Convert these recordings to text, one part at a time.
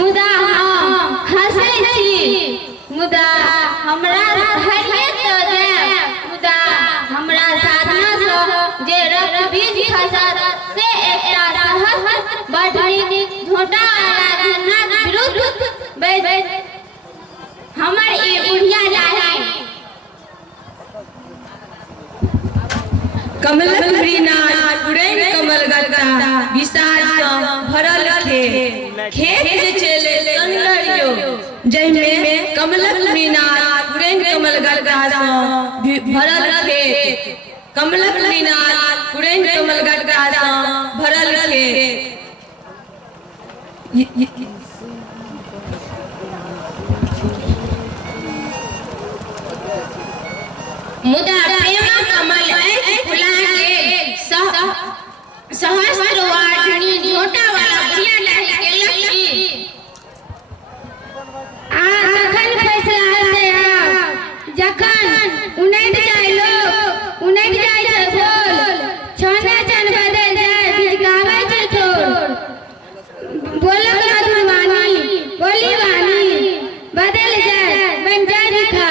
मुदा हम हंसै छी मुदा हमरा धैर्य तो दे मुदा हमरा साधना सँ जे रक्त बीज खसत से एकटा सहस्त्र बढ़नी झोटा राजनाथ विरुद्ध बैठ हमर ई बुढ़िया लाही कमलक श्रीनाथ पुरैन कमल गद्दा विशाल सँ भरल खेत जे चले सौंदर्यो जहिमे कमलक श्रीनाथ पुरैन कमल गद्दा सँ भरल खेत कमलक श्रीनाथ पुरैन कमल गद्दा सँ भरल खेत मुदा प्रेम कमल ऐसे फुला गेल सहस्त्र वाढ़नी झोटा वाला बुढ़िया लाही के लक्ष्मी आ तखन फैसला से जखन उनट जाय लोग उनट जाय छै बोल छने छन बदल जाय बीज गावे छै छोड़ बोलक मधुर वाणी बोली वाणी बदल जाय बन जाय लिखा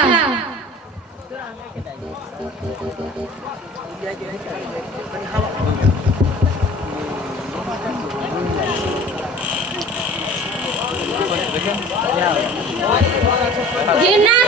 जिन्ना